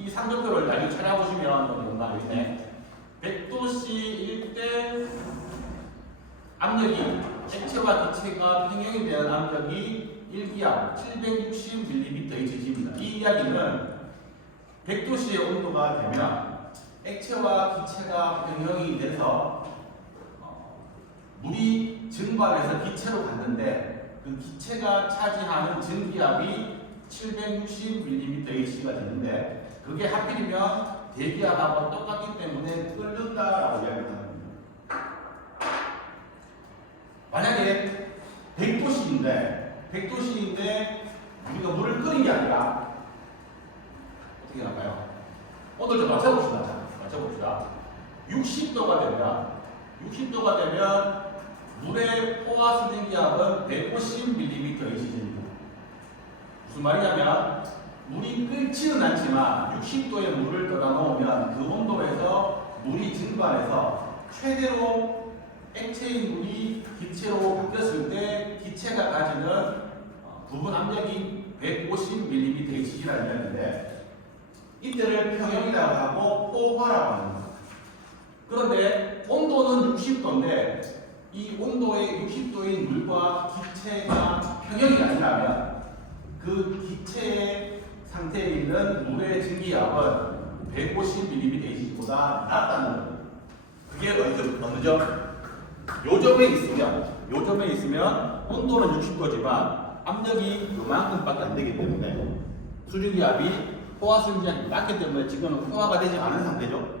이 상도표를 나중에 찾아보시면 뭔가 있네. 100도씨일 때 압력이 액체와 기체가 평형이 되는 압력이 1기압 760mmHg입니다. 이 이야기는 100도씨의 온도가 되면 액체와 기체가 평형이 돼서 물이 증발해서 기체로 갔는데 그 기체가 차지하는 증기압이 760mmHg가 되는데 그게 하필이면 대기압하고 똑같기 때문에 끓는다라고 이야기합니다. 만약에 100도씨인데 우리가 물을 끓인 게 아니라 어떻게 할까요? 오늘 좀 맞춰봅시다. 60도가 되면 물의 포화 수증기압은 150mmHg입니다. 무슨 말이냐면 물이 끓지는 않지만 60도에 물을 떠다 놓으면 그 온도에서 물이 증발해서 최대로 액체인 물이 기체로 바뀌었을 때 기체가 가지는 부분 압력이 150mmHg라는 이야기인데 이때를 평형이라고 하고 포화라고 합니다. 그런데 온도는 60도인데 이 온도의 60도인 물과 기체가 평형이 아니라면 그 기체의 상태에 있는 물의 증기압은 150mmHg보다 낮다는 겁니다. 그게 어느 점? 요점에 있으면 온도는 60도지만 압력이 요만큼밖에 안 되기 때문에 수증기압이 포화 수증기압이 낮기 때문에 지금은 포화가 되지 않은 상태죠.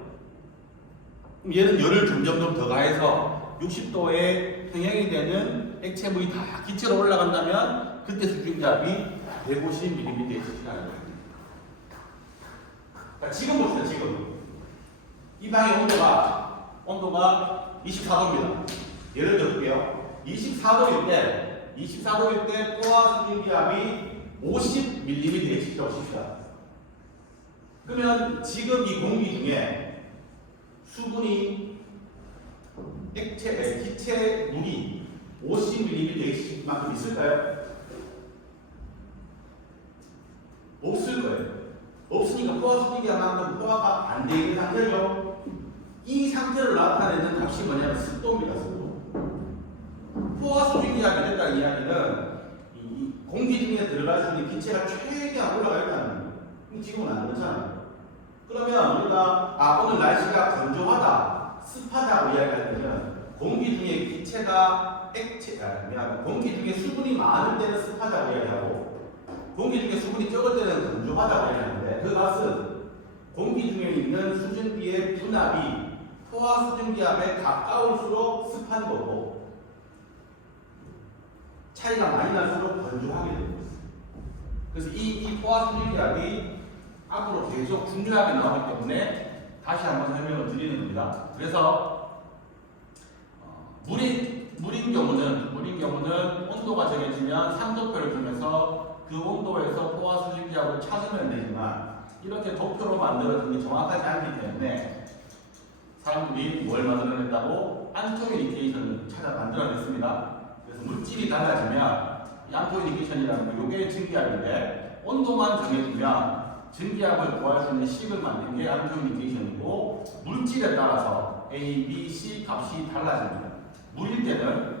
그럼 얘는 열을 점점 더 가해서 60도에 평형이 되는 액체물이 다 기체로 올라간다면 그때 수증기압이 150mmHg라는 겁니다. 지금 봅시다. 지금 이 방의 온도가 24도입니다. 예를 들게요. 24도일 때 포화 수증기압이 50mmHg라고 칩시다. 그러면 지금 이 공기 중에 수분이 기체 물이 50mmHg만큼 있을까요? 없을 거예요. 없으니까 포화 수증기압만큼 포화가 안 되는 상태죠. 이 상태를 나타내는 값이 뭐냐면 습도입니다. 습도. 포화 수증기압이 됐다는 이야기는 이 공기 중에 들어갈 수 있는 기체가 최대한 올라가 있다는 거예요. 지금은 안 그렇잖아요. 그러면 우리가 오늘 날씨가 건조하다, 습하다고 이야기할 때는 공기 중에 공기 중에 수분이 많을 때는 습하다고 이야기하고 공기 중에 수분이 적을 때는 건조하다고 이야기하는데 그것은 공기 중에 있는 수증기의 분압이 포화 수증기압에 가까울수록 습한 거고 차이가 많이 날수록 건조하게 되는 거예요. 그래서 이 포화 수증기압이 앞으로 계속 중요하게 나오기 때문에 다시 한번 설명을 드리는 겁니다. 그래서 물인 경우는 온도가 정해지면 상도표를 통해서 그 온도에서 포화 수증기압을 찾으면 되지만 이렇게 도표로 만들어진 게 정확하지 않기 때문에 사람들이 뭘 만들어냈다고 안토이니케이션을 찾아 만들어냈습니다. 그래서 물질이 달라지면 이 안토이니케이션이라는 게 증기압인데 온도만 정해주면 증기압을 구할 수 있는 식을 만든 게 안토이니케이션이고 물질에 따라서 A, B, C 값이 달라집니다. 물일 때는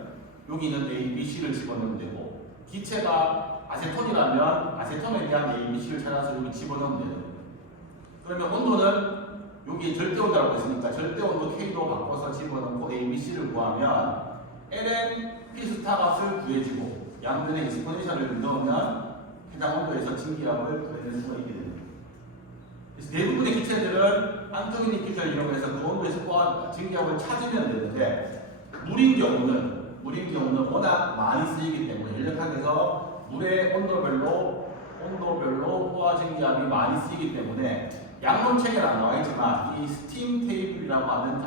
여기 있는 A, B, C를 집어넣으면 되고 기체가 아세톤이라면 아세톤에 대한 A, B, C를 찾아서 여기 집어넣으면 되는 거예요. 그러면 온도는 여기 절대온도라고 했으니까 절대온도 K로 바꿔서 집어넣고 A, B, C를 구하면 ln P스타 값을 구해주고 양변에 익스포넨셜을 넣으면 해당 온도에서 증기압을 구해낼 수가 있게 됩니다. 그래서 대부분의 기체들은 안토이니케이션을 이용해서 그 온도에서 증기압을 찾으면 되는데 물인 경우는 워낙 많이 쓰이기 때문에 연력학에서 해서 물의 온도별로 포화 증기압이 많이 쓰이기 때문에 양론책에는 안 나와 있지만 이 스팀 테이블이라고 하는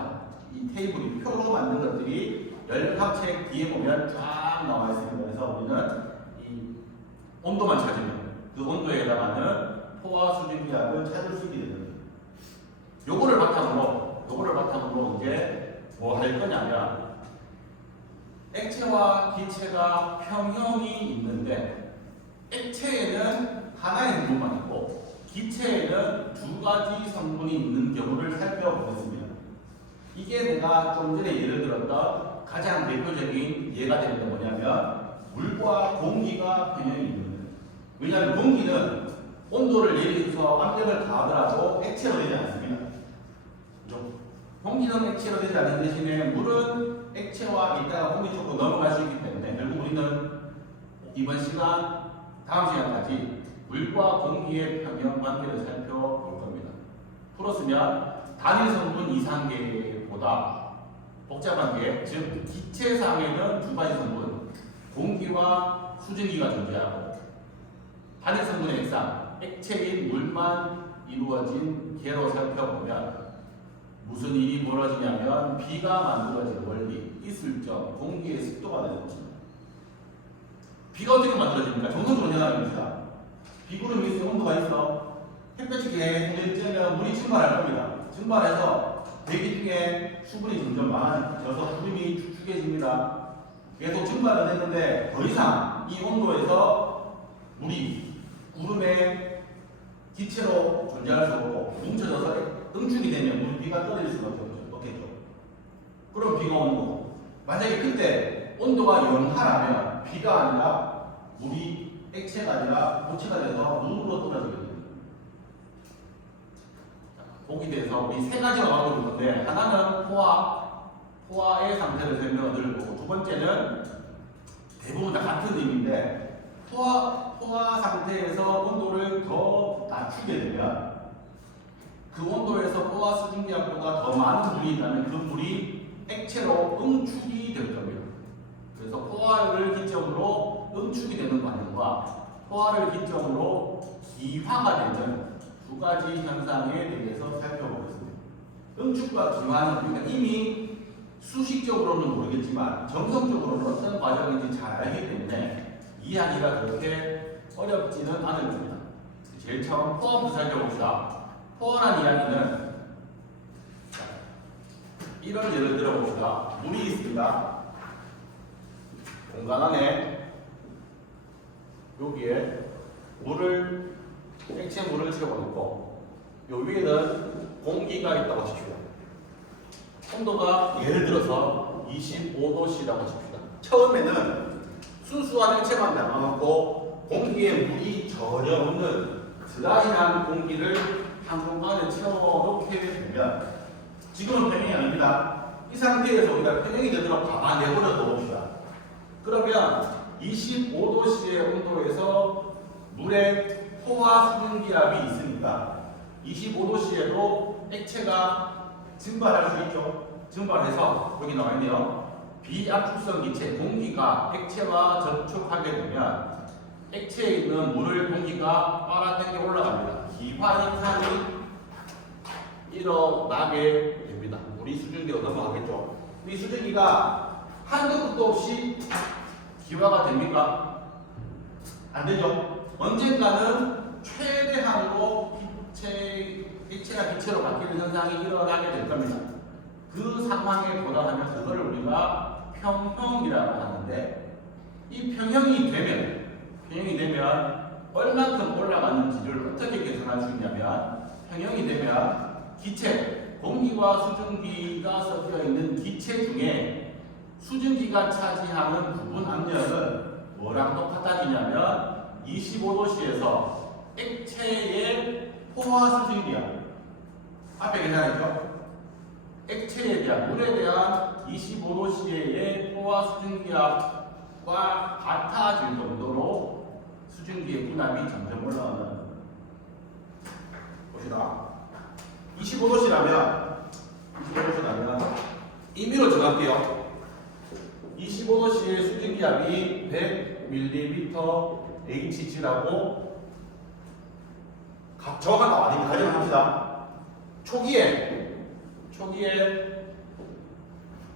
이 테이블이 표로 만든 것들이 연력학책 뒤에 보면 쫙 나와 있습니다. 그래서 우리는 이 온도만 찾으면 그 온도에 해당하는 포화 수증기압을 찾을 수 있게 됩니다. 요거를 바탕으로 이제 뭐 할 거냐면 액체와 기체가 평형이 있는데 액체에는 하나의 물만 있고 기체에는 두 가지 성분이 있는 경우를 살펴보겠습니다. 이게 내가 좀 전에 예를 들었던 가장 대표적인 예가 되는 게 뭐냐면 물과 공기가 평형이 있는 거예요. 왜냐하면 공기는 온도를 내리면서 압력을 가하더라도 액체로 되지 않습니다. 그죠? 공기는 액체로 되지 않는 대신에 물은 액체와 이따가 공기 쪽으로 넘어갈 수 있기 때문에 결국 우리는 이번 시간, 다음 시간까지 물과 공기의 평형 관계를 살펴볼 겁니다. 풀었으면 단일 성분 이상계보다 복잡한 게, 즉 기체상에는 두 가지 성분, 공기와 수증기가 존재하고 단일 성분의 액상, 액체인 물만 이루어진 계로 살펴보면 무슨 일이 벌어지냐면 비가 만들어지는 원리, 이슬점, 공기의 습도가 되는 것입니다. 비가 어떻게 만들어집니까? 정성적으로 생각합니다. 비구름이 있어, 온도가 있어. 햇볕이 계속 내리쬐면 물이 증발할 겁니다. 증발해서 대기 중에 수분이 점점 많아져서 구름이 축축해집니다. 계속 증발은 했는데 더 이상 이 온도에서 물이 구름의 기체로 존재할 수 없고 뭉쳐져서 응축이 되면 물이 비가 떨어질 수가 없겠죠. 그럼 비가 오는 거고, 만약에 그때 온도가 영하라면 비가 아니라 물이 액체가 아니라 고체가 돼서 눈으로 떨어지게 됩니다. 거기에 대해서 우리 세 가지로 나눠볼 건데, 하나는 포화의 상태를 설명을 드릴 거고, 두 번째는 대부분 다 같은 의미인데, 포화 상태에서 온도를 더 낮추게 되면 그 온도에서 포화 수증기압보다 더 많은 물이 있다면 그 물이 액체로 응축이 될 겁니다. 그래서 포화를 기점으로 응축이 되는 과정과 포화를 기점으로 기화가 되는 두 가지 현상에 대해서 살펴보겠습니다. 응축과 기화는 우리가 이미 수식적으로는 모르겠지만 정성적으로는 어떤 과정인지 잘 알기 때문에 이해하기가 그렇게 어렵지는 않을 겁니다. 제일 처음 포화부터 살펴봅시다. 포화란 이야기는 이런 예를 들어봅시다. 물이 있습니다. 공간 안에 여기에 액체 물을 채워놓고 요 위에는 공기가 있다고 하십시다. 온도가 예를 들어서 25도씨라고 하십시다. 처음에는 순수한 액체만 남아놓고 공기에 물이 전혀 없는 드라이한 공기를 한 공간에 채워놓게 되면 지금은 평형이 아닙니다. 이 상태에서 우리가 평형이 되도록 가만 내버려 봅시다. 그러면 25도씨의 온도에서 물에 포화 수증기압이 있으니까 25도씨에도 액체가 증발할 수 있죠. 증발해서 여기 나와 있네요. 비압축성 기체, 공기가 액체와 접촉하게 되면 액체에 있는 물을 공기가 빨아당겨 올라갑니다. 기화 현상이 일어나게 됩니다. 물이 수증기로 넘어가겠죠. 이 수증기가 한도 끝도 없이 기화가 됩니까? 안 되죠. 언젠가는 최대한으로 액체가 기체로 바뀌는 현상이 일어나게 될 겁니다. 그 상황에 도달하면 그걸 우리가 평형이라고 하는데, 이 평형이 되면 얼만큼 올라갔는지를 어떻게 계산할 수 있냐면, 평형이 되면 기체, 공기와 수증기가 섞여 있는 기체 중에 수증기가 차지하는 부분 압력은 뭐랑 똑같아지냐면 25도씨에서 액체의 포화 수증기압, 앞에 계산했죠? 액체에 대한, 물에 대한 25도씨의 포화 수증기압과 같아질 정도로 수증기의 분압이 점점 올라가는, 봅시다. 25도씨라면 임의로 정할게요. 25도씨의 수증기압이 100mmHg라고 정확한 거 아니면 가정을 합시다. 초기에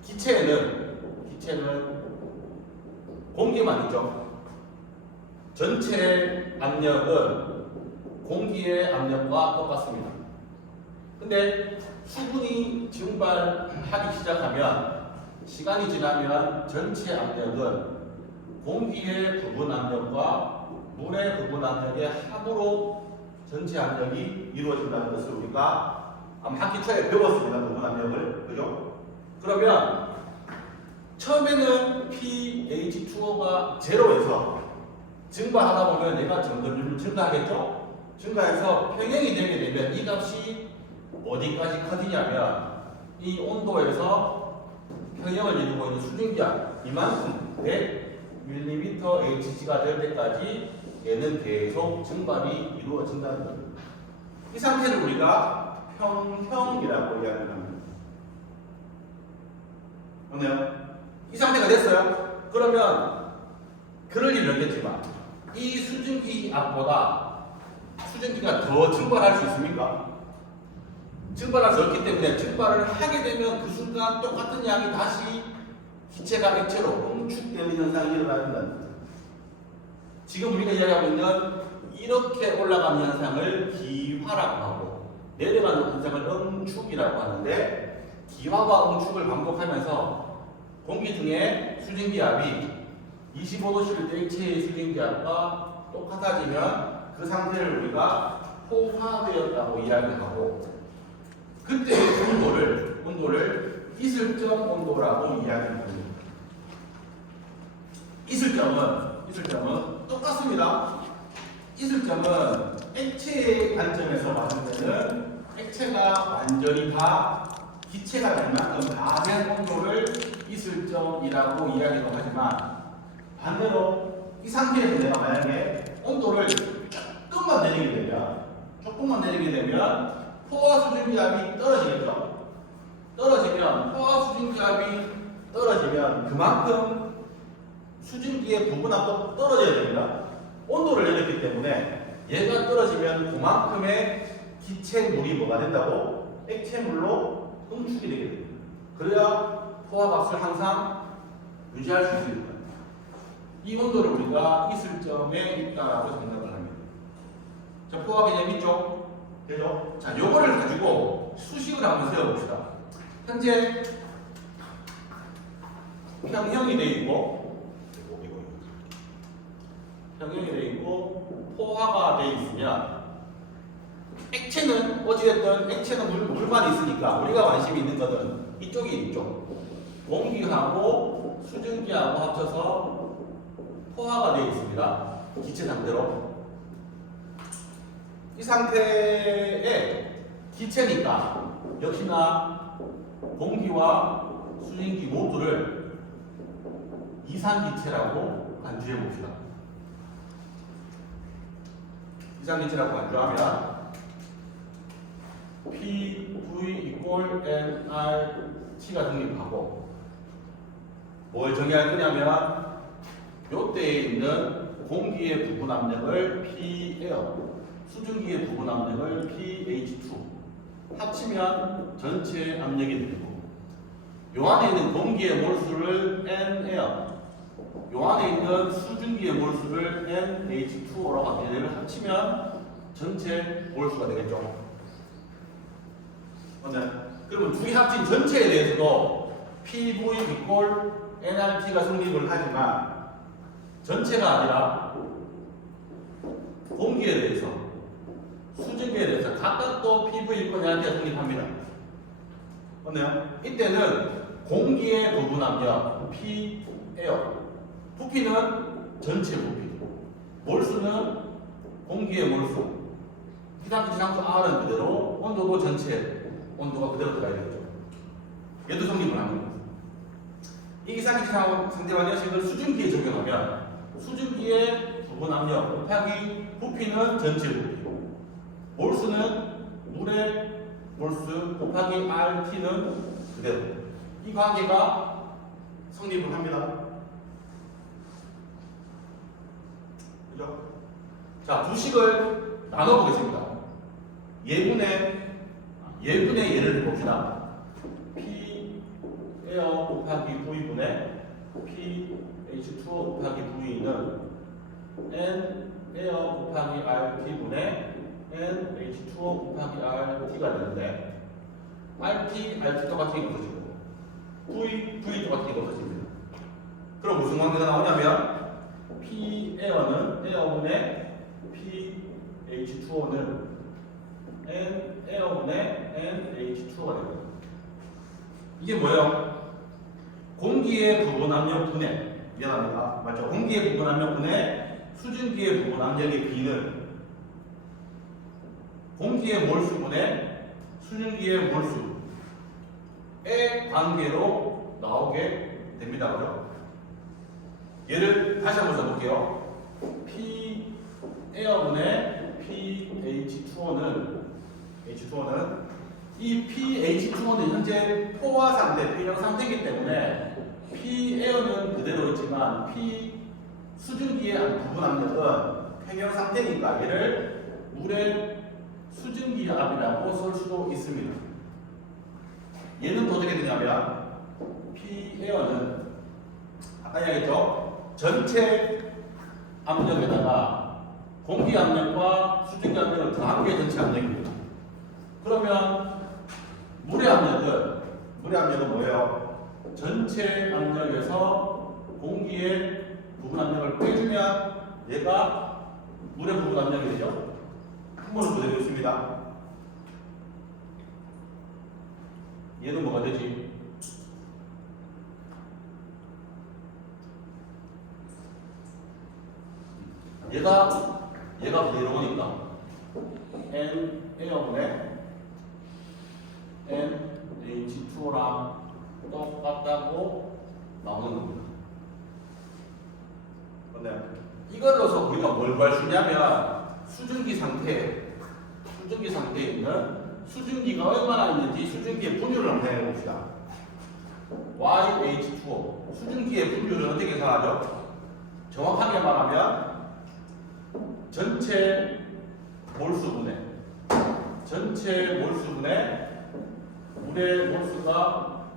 기체는 공기만 있죠. 전체 압력은 공기의 압력과 똑같습니다. 근데 수분이 증발하기 시작하면, 시간이 지나면 전체 압력은 공기의 부분 압력과 물의 부분 압력의 합으로 전체 압력이 이루어진다는 것을 우리가 아마 학기 초에 배웠습니다. 부분 압력을. 그죠? 그러면 처음에는 pH2O가 제로에서 증발하다 보면 얘가 점점 증가하겠죠? 증가해서 평형이 되게 되면 이 값이 어디까지 커지냐면 이 온도에서 평형을 이루고 있는 수증기압 이만큼 100mm Hg가 될 때까지 얘는 계속 증발이 이루어진다는 거예요. 이 상태를 우리가 평형이라고 이야기를 합니다. 맞나요? 이 상태가 됐어요. 그러면 그럴 일은 없겠지만 이 수증기 압보다 수증기가 더 증발할 수 있습니까? 증발할 수 없기 때문에 증발을 하게 되면 그 순간 똑같은 양이 다시 기체가 액체로 응축되는 현상이 일어나는 지금 우리가 이야기하고 있는 이렇게 올라가는 현상을 기화라고 하고 내려가는 현상을 응축이라고 하는데 기화와 응축을 반복하면서 공기 중에 수증기압이 25도씨일 때 액체의 수증기압과 똑같아지면 그 상태를 우리가 포화되었다고 이야기를 하고 그때의 온도를 이슬점 온도라고 이야기를 합니다. 이슬점은 똑같습니다. 이슬점은 액체의 관점에서 봤을 때는 액체가 완전히 다 기체가 될 만큼 다 된 온도를 이슬점이라고 이야기도 하지만 반대로 이 상태에서 내가 만약에 온도를 조금만 내리게 되면 포화 수증기압이 떨어지겠죠. 포화 수증기압이 떨어지면 그만큼 수증기의 부분압도 떨어져야 됩니다. 온도를 내렸기 때문에 얘가 떨어지면 그만큼의 기체물이 뭐가 된다고? 액체물로 응축이 되게 됩니다. 그래야 포화값을 항상 유지할 수 있습니다. 이 온도를 우리가 이슬점에 있다라고 생각을 합니다. 자, 포화 개념 있죠? 되죠? 자, 요거를 가지고 수식을 한번 세워봅시다. 현재 평형이 되어 있고, 포화가 되어 있으면 액체는 어찌됐든 액체는 물만 있으니까 우리가 관심이 있는 것은 이쪽이 이쪽. 공기하고 수증기하고 합쳐서 포화가 되어 있습니다. 기체 상태로. 이 상태의 기체니까 역시나 공기와 수증기 모두를 이산기체라고 간주해 봅시다. 이산기체라고 간주하면 PV = nRT가 성립하고 뭘 정의할 거냐면 요때에 있는 공기의 부분 압력을 P-air, 수증기의 부분 압력을 pH2 합치면 전체 압력이 되고 요 안에 있는 공기의 몰수를 N-air, 요 안에 있는 수증기의 몰수를 NH2O라고 합니다. 얘를 합치면 전체 몰수가 되겠죠. 맞나요? 그러면 둘이 합친 전체에 대해서도 PV = nRT가 성립을 하지만 전체가 아니라 공기에 대해서 수증기에 대해서 각각 또 PV = nRT가 성립합니다. 맞나요? 이때는 공기의 부분 압력 P-air, 부피는 전체 부피, 몰수는 공기의 몰수, 기상기상수 R은 그대로, 온도도 전체 온도가 그대로 들어가야겠죠. 얘도 성립을 하는 겁니다. 이 기상기상 상대방 녀석을 수증기에 적용하면 수증기의 부분 압력 곱하기 부피는 전체 부피, 몰수는 물의 몰수 곱하기 RT는 그대로. 이 관계가 성립을 합니다. 그죠? 자, 두 식을 나눠보겠습니다. 예분의 예를 봅시다. P-air 곱하기 V분의 pH2O 곱하기 V는 N-air 곱하기 RT분의 NH2O 곱하기 RT가 되는데 RT 똑같은 게 없어지고 V 똑같은 게 없어집니다. 그럼 무슨 관계가 나오냐면 P-air는 air분의 H2O는 N 에어분의 NH2O가 됩니다. 이게 뭐예요? 공기의 부분 압력 분해. 미안합니다. 맞죠? 공기의 부분 압력 분해 수증기의 부분 압력의 B는 공기의 몰수분의 수증기의 몰수의 관계로 나오게 됩니다. 그죠? 얘를 다시 한번 써볼게요. P 에어분의 PH2O는 이 PH2O는 현재 포화 상태, 폐경 상태이기 때문에 P 에어는 그대로 있지만 P 수증기의 부분 압력은 폐경 상태니까 얘를 물의 수증기 압이라고 쓸 수도 있습니다. 얘는 또 어떻게 되냐면 P 에어는 아까 이야기했죠? 전체 압력에다가 공기 압력과 수증기 압력을 더한 게 전체 압력입니다. 그러면 물의 압력은 뭐예요? 전체 압력에서 공기의 부분 압력을 빼주면 얘가 물의 부분 압력이 되죠. 한번은 그대로 있습니다. 얘는 뭐가 되지? 얘가 그대로 오니까 N 에어분의 NH2O랑 똑같다고 나오는 겁니다. 그런데 이걸로서 우리가 뭘 구할 수 있냐면 수증기 상태에 있는 수증기가 얼마나 있는지 수증기의 분율을 한번 해봅시다. YH2O 수증기의 분율은 어떻게 계산하죠? 정확하게 말하면 전체 몰수분의 물의 몰수가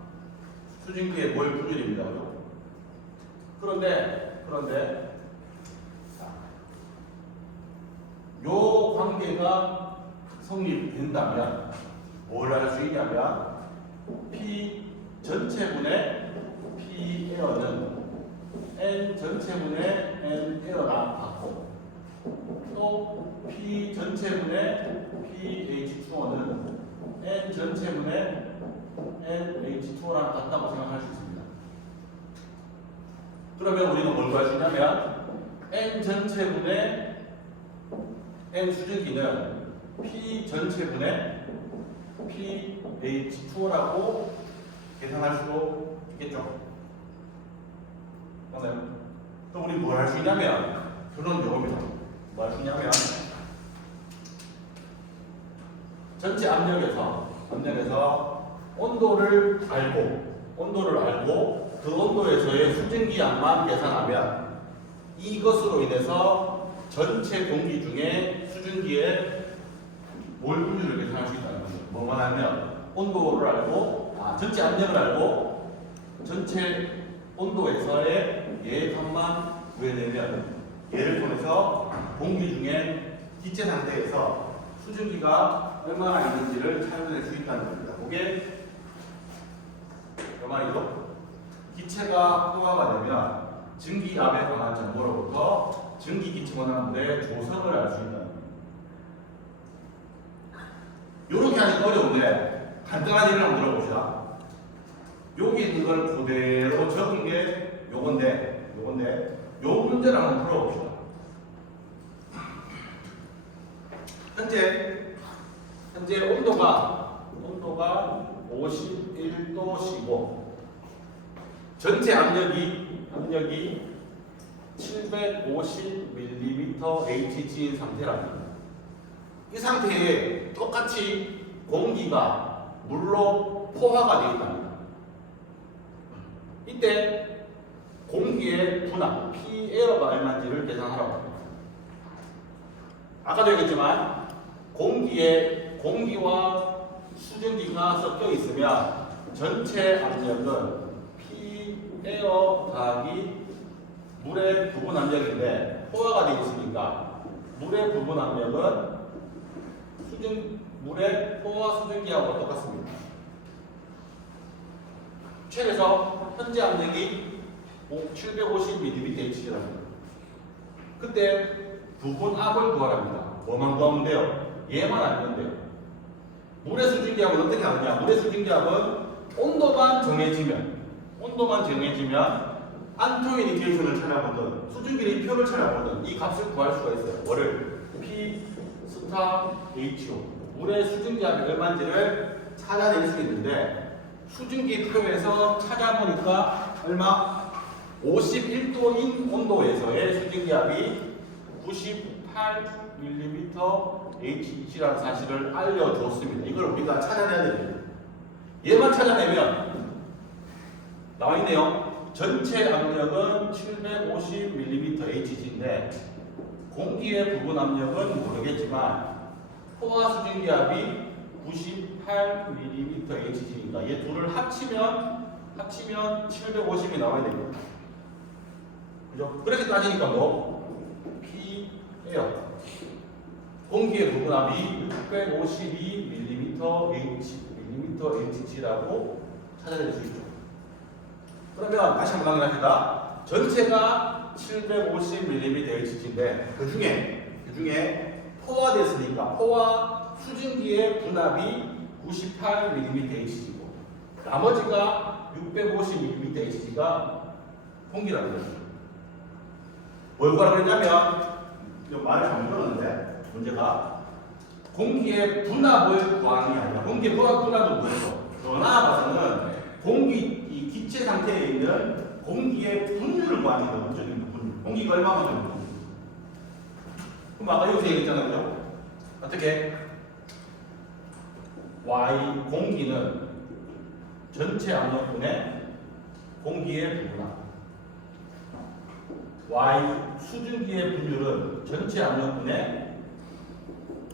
수증기의 몰 분율입니다. 그런데 요 관계가 성립된다면 뭘 할 수 있냐면 P 전체분의 P 에어는 N 전체분의 N 에어랑 같고 또 P 전체분의 PH2O는 N 전체분의 NH2O랑 같다고 생각할 수 있습니다. 그러면 우리는 뭘 구할 수 있냐면 N 전체분의 N 수증기는 P 전체분의 PH2O라고 계산할 수도 있겠죠. 그러면 또 우리 뭘 할 수 있냐면 결론은 이겁니다. 뭐 할 수 있냐면 전체 압력에서 온도를 알고 그 온도에서의 수증기 압만 계산하면 이것으로 인해서 전체 공기 중에 수증기의 몰 분율을 계산할 수 있다는 거죠. 뭐만 하면 온도를 알고 전체 압력을 알고 전체 온도에서의 얘 값만 구해내면 얘를 통해서 공기 중에 기체 상태에서 수증기가 얼마나 있는지를 찾아낼 수 있다는 겁니다. 그게 그 말이죠. 기체가 포화가 되면 증기압에 관한 정보로부터 증기기체원화물의 조성을 알 수 있다는 겁니다. 이렇게 하니까 어려운데 간단한 예를 한번 들어봅시다. 여기 있는 걸 그대로 적은 게 요건데 요 문제를 한번 풀어봅시다. 현재 온도가 51도시고 전체 압력이 750mm Hg인 상태랍니다. 이 상태에 똑같이 공기가 물로 포화가 되어 있답니다. 이때 공기의 분압, P 에어가 얼마인지를 계산하라고 합니다. 아까도 얘기했지만 공기와 수증기가 섞여 있으면 전체 압력은 P 에어 더하기 물의 부분 압력인데 포화가 되어 있으니까 물의 부분 압력은 물의 포화 수증기하고 똑같습니다. 최에서 현재 압력이 750mmHg랍니다. 그때 부분 압을 구하랍니다. 뭐만 구하면 돼요? 얘만 알면 돼요. 물의 수증기압은 어떻게 하느냐? 물의 수증기압은 온도만 정해지면 안토인이케이션을 찾아보든 수증기의 표를 찾아보든 이 값을 구할 수가 있어요. 뭐를? P 스타 HO 물의 수증기압이 얼마인지를 찾아낼 수 있는데 수증기 표에서 찾아보니까 얼마? 51도인 온도에서의 수증기압이 98mm HG라는 사실을 알려줬습니다. 이걸 우리가 찾아내야 됩니다. 얘만 찾아내면 나와 있네요. 전체 압력은 750mm HG인데 공기의 부분 압력은 모르겠지만 포화 수증기압이 98mm HG니까 얘 둘을 합치면 750이 나와야 됩니다. 그죠? 그렇게 따지니까 뭐? P예요. 공기의 부분압이 652mm HG라고 찾아낼 수 있죠. 그러면 다시 한번 확인합시다. 전체가 750mm HG인데 그 중에 포화됐으니까 포화 수증기의 분압이 98mm HG고 나머지가 650mm HG가 공기라는 거죠. 뭘 구하라고 했냐면 말을 잘못 들었는데 문제가 공기의 분압을 구하는 게 아니라 공기의 분압은 뭐예요? 전화 봐서는 이 기체 상태에 있는 공기의 분율을 구하는 거예요. 분율. 공기가 얼마나 됩니까? 그럼 아까 여기서 얘기했잖아요. 어떻게? Y 공기는 전체 압력분의 공기의 분압. Y 수증기의 분율은 전체 압력분의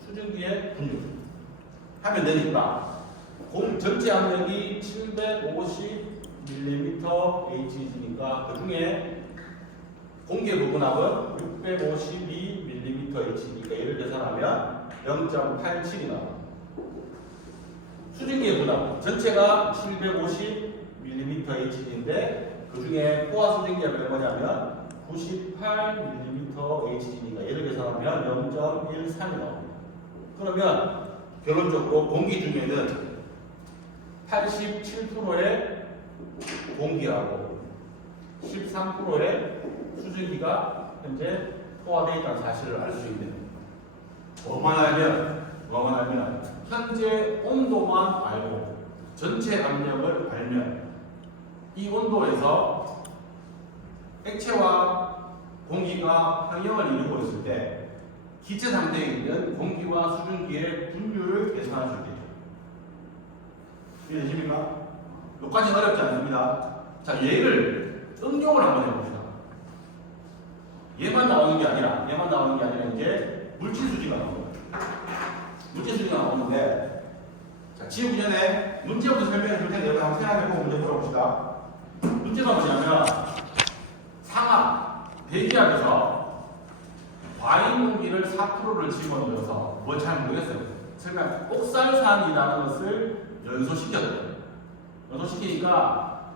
수증기의 분율 하면 되니까 전체 압력이 750mm HG니까 그 중에 공기의 부분압은 652mm HG니까 얘를 계산하면 0.87이 나와요. 수증기의 분압 전체가 750mm HG인데 그 중에 포화 수증기압이 얼마냐면 98mm HG니까 얘를 계산하면 0.13이 나옵니다. 그러면 결론적으로 공기 중에는 87%의 공기하고 13%의 수증기가 현재 포화되어 있다는 사실을 알 수 있는 뭐만 알면 현재 온도만 알고 전체 압력을 알면 이 온도에서 액체와 공기가 평형을 이루고 있을 때 기체 상태에 있는 공기와 수증기의 분율을 계산할 수 있겠죠. 이해되십니까? 여기까지는 어렵지 않습니다. 자, 얘를 응용을 한번 해봅시다. 얘만 나오는 게 아니라 이제 물질수지가 나옵니다. 물질수지가 나오는데 자, 지우기 전에 문제부터 설명해 줄 텐데 여기 한번 생각해보고 문제 풀어봅시다. 문제가 뭐냐면 상압 대기압에서 과잉 공기를 4%를 집어넣어서 뭘 잘 모르겠어요. 설명 옥살산이라는 것을 연소시켰대요. 연소시키니까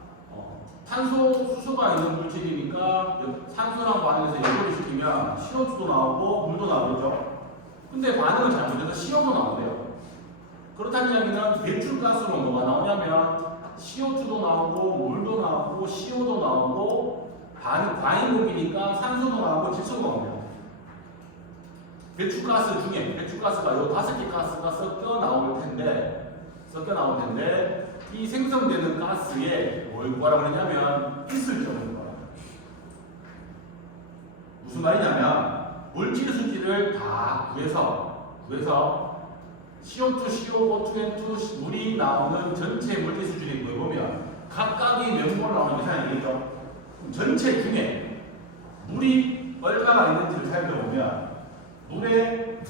탄소 수소가 있는 물질이니까 산소랑 반응해서 연소를 시키면 CO2도 나오고 물도 나오겠죠. 근데 반응을 잘못해서 CO도 나온대요. 그렇다는 이야기는 배출가스로 뭐가 나오냐면 CO2도 나오고 물도 나오고 CO도 나오고 과잉 공기니까 산소도 나오고 질소도 나옵니다. 배출가스 중에 배출가스가 요 5개 가스가 섞여 나올 텐데 이 생성되는 가스에 뭘 구하라고 했냐면 빛을 적는 거야. 무슨 말이냐면 물질 수지를 다 구해서 CO2, CO, O2, 물이 나오는 전체 물질 수지를 구해보면 각각이 몇 몰 나오는 게 생각이겠죠. 전체 중에 물이 얼마나 있는지를 살펴보면 물에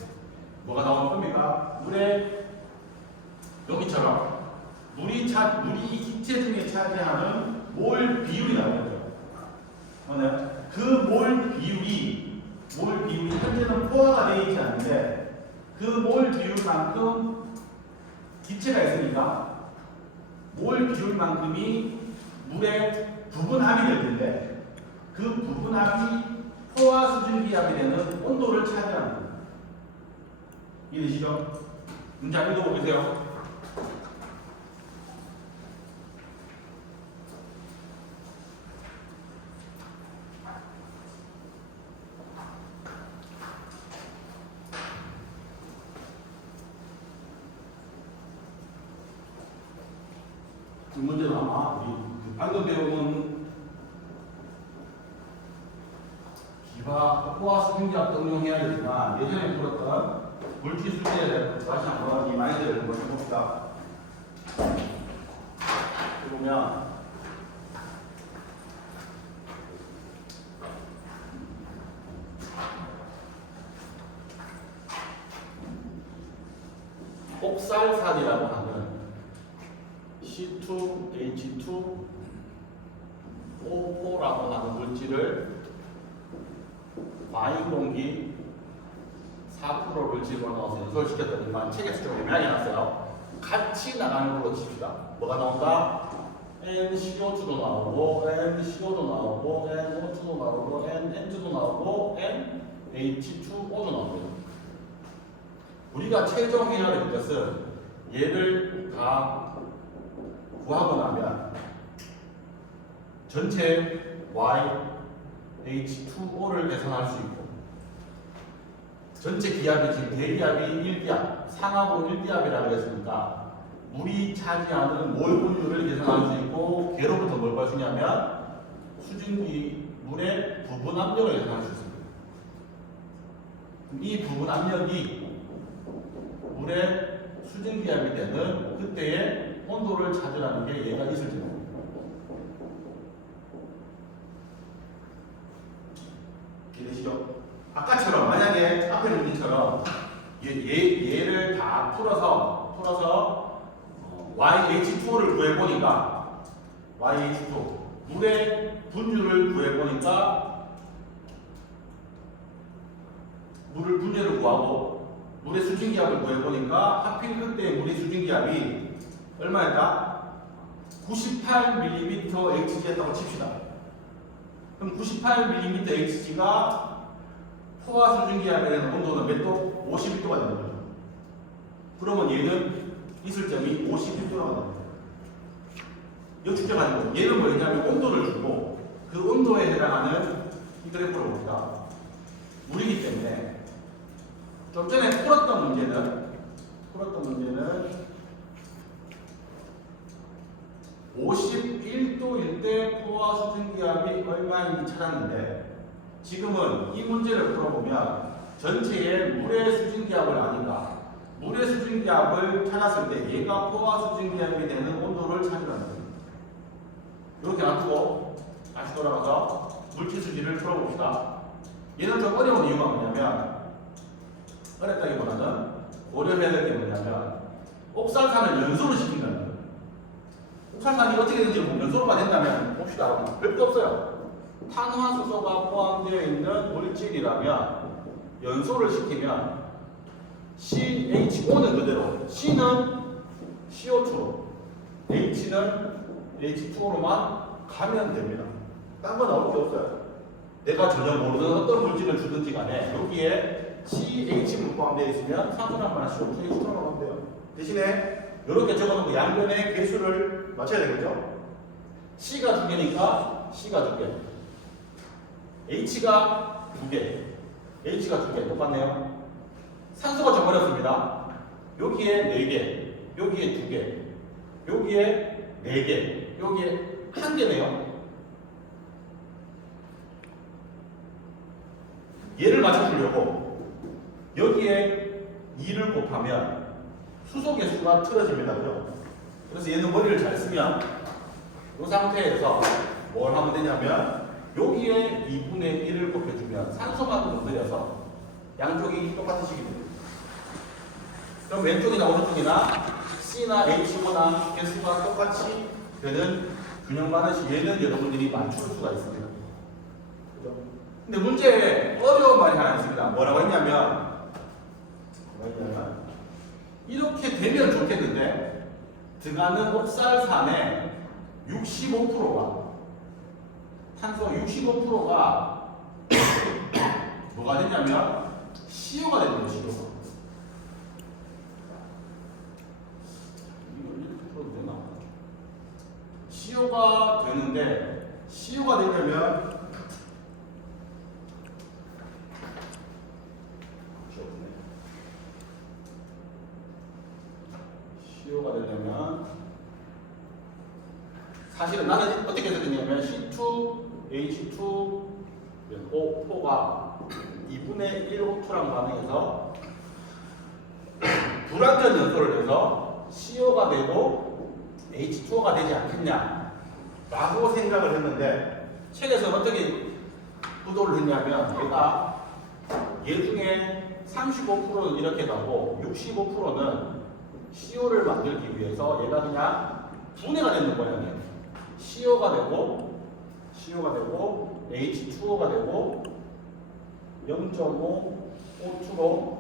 뭐가 나오는 겁니까? 물에 여기처럼 물이 기체 중에 차지하는 몰 비율이 나오죠. 그 몰 비율이 현재는 포화가 되어 있지 않는데 그 몰 비율만큼 기체가 있으니까 몰 비율만큼이 물의 부분압이 될 텐데 그 부분압이 포화 수증기압이 되는 온도를 차지합니다. 이해되시죠? 문제 안 읽어보세요. 이 문제는 아마 우리 방금 배운 기바 포화수 생기압 응용해야 되지만 예전에 풀었던 물질 수제에 대해서 다시 한번 이 마인드를 한번 해봅시다. 보면 옥살산이라고 하는 C2H2O4라고 하는 물질을 과잉 공기 4%를 집어넣어서 연소시켰더니만 책에서 좀 애매하게 나왔어요. 같이 나가는 걸로 칩시다. 뭐가 나온다? NCO2도 나오고 NCO도 나오고 NO2도 나오고 NN2도 나오고 NH2O도 나오고요. 우리가 최종 해야 될 것은 얘를 다 구하고 나면 전체 YH2O를 계산할 수 있고 전체 기압이 지금 대기압이 1기압, 상하고 1기압이라고 했으니까 물이 차지하는 몰 분율을 계산할 수 있고 걔로부터 뭘 볼 수 있냐면 수증기 물의 부분 압력을 계산할 수 있습니다. 이 부분 압력이 물의 수증기압이 되는 그때의 온도를 찾으라는 게 얘가 있을 때입니다. 이해되시죠? 아까처럼 만약에 앞에 문제처럼 얘를 다 풀어서 YH2O를 구해보니까 YH2O 물의 분율을 구해보니까 물을 분율을 구하고 물의 수증기압을 구해보니까 하필 그때 물의 수증기압이 얼마였다? 98mm Hg였다고 칩시다. 그럼 98mm Hg가 포화 수증기압에 대한 온도는 몇 도? 51도가 되는 거죠. 그러면 얘는 있을 점이 51도라고 됩니다. 이거 축제가지고 얘는 뭐냐면 온도를 주고 그 온도에 해당하는 이 그래프를 봅니다. 물이기 때문에 좀 전에 풀었던 문제는 51도일 때 포화 수증기압이 얼마인지 찾았는데 지금은 이 문제를 풀어보면 전체의 물의 수증기압을 아니까 물의 수증기압을 찾았을 때 얘가 포화 수증기압이 되는 온도를 찾으라는 겁니다. 이렇게 놔두고 다시 돌아가서 물질 수지를 풀어봅시다. 얘는 좀 어려운 이유가 뭐냐면 어렵다기보다는 고려해야 될 게 뭐냐면 옥살산을 연소를 시킨다는 거예요. 옥살산이 어떻게든지 연소가 된다면 봅시다. 별거 없어요. 탄화수소가 포함되어 있는 물질이라면 연소를 시키면 CHO는 그대로 C는 CO2, H는 H2O로만 가면 됩니다. 딴 거 나올 게 없어요. 내가 전혀 모르는 어떤 물질을 주든지 간에 여기에 CH만 포함되어 있으면 산소랑 하나 CO2, H2O로 가면 돼요. 대신에 이렇게 적어놓고 양변의 개수를 맞춰야 되겠죠? C가 2개니까 C가 2개, H가 2개, H가 2개 똑같네요. 산소가 좀 어렵습니다. 여기에 4개, 여기에 2개, 여기에 4개, 여기에 1개네요. 얘를 맞춰주려고 여기에 2를 곱하면 수소 개수가 틀어집니다. 그죠? 그래서 얘는 머리를 잘 쓰면 이 상태에서 뭘 하면 되냐면 여기에 2분의 1을 곱해주면 산소만 건드려서 양쪽이 똑같으시게 됩니다. 그럼 왼쪽이나 오른쪽이나 C나 H나 개수가 똑같이 되는 균형 반응식 얘는 여러분들이 맞출 수가 있습니다. 그죠? 근데 문제에 어려운 말이 하나 있습니다. 뭐라고 했냐면 이렇게 되면 좋겠는데 들어가는 옥살산의 65%가 탄소 65%가 뭐가 되냐면 CO가 되는 거예요. CO가. CO가 되는데 CO가 되려면 CO가 되려면 사실은 나는 어떻게 해서 되냐면 C2H2 O4가 2분의 1 O2랑 반응해서 불완전 연소를 해서 CO가 되고 H2O가 되지 않겠냐 라고 생각을 했는데 책에서는 어떻게 구도를 했냐면 얘 중에 35%는 이렇게 가고 65%는 CO를 만들기 위해서 얘가 그냥 분해가 되는 모양이에요. CO가 되고 H2O가 되고 0.5 O2로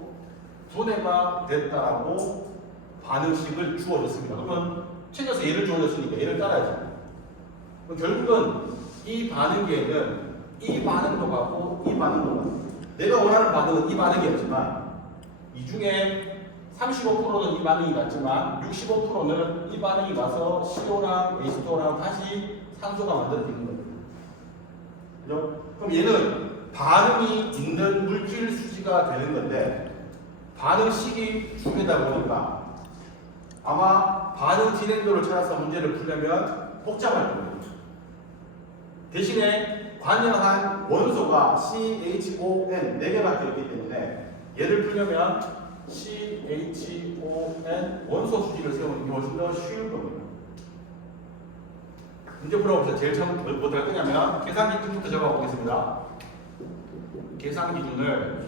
분해가 됐다라고 반응식을 주어졌습니다. 그러면 책에서 얘를 주어졌으니까 얘를 따라야죠. 그럼 결국은 이 반응계에는 이 반응도 같고 이 반응도 같고 내가 원하는 반응은 이 반응이었지만 이 중에 35%는 이 반응이 같지만 65%는 이 반응이 가서 CO랑 H2O랑 다시 산소가 만들어지는 겁니다. 그죠? 그럼 얘는 반응이 있는 물질 수지가 되는 건데 반응식이 두 개다 보니까 아마 반응 진행도를 찾아서 문제를 풀려면 복잡할 겁니다. 대신에 관여한 원소가 CHON 4개가 되었기 때문에 얘를 풀려면 CHON 원소 수지를 세우는 게 훨씬 더 쉬울 겁니다. 문제 풀어보세요. 제일 처음 뭐 할 거냐면 계산 기준부터 적어보겠습니다. 계산 기준을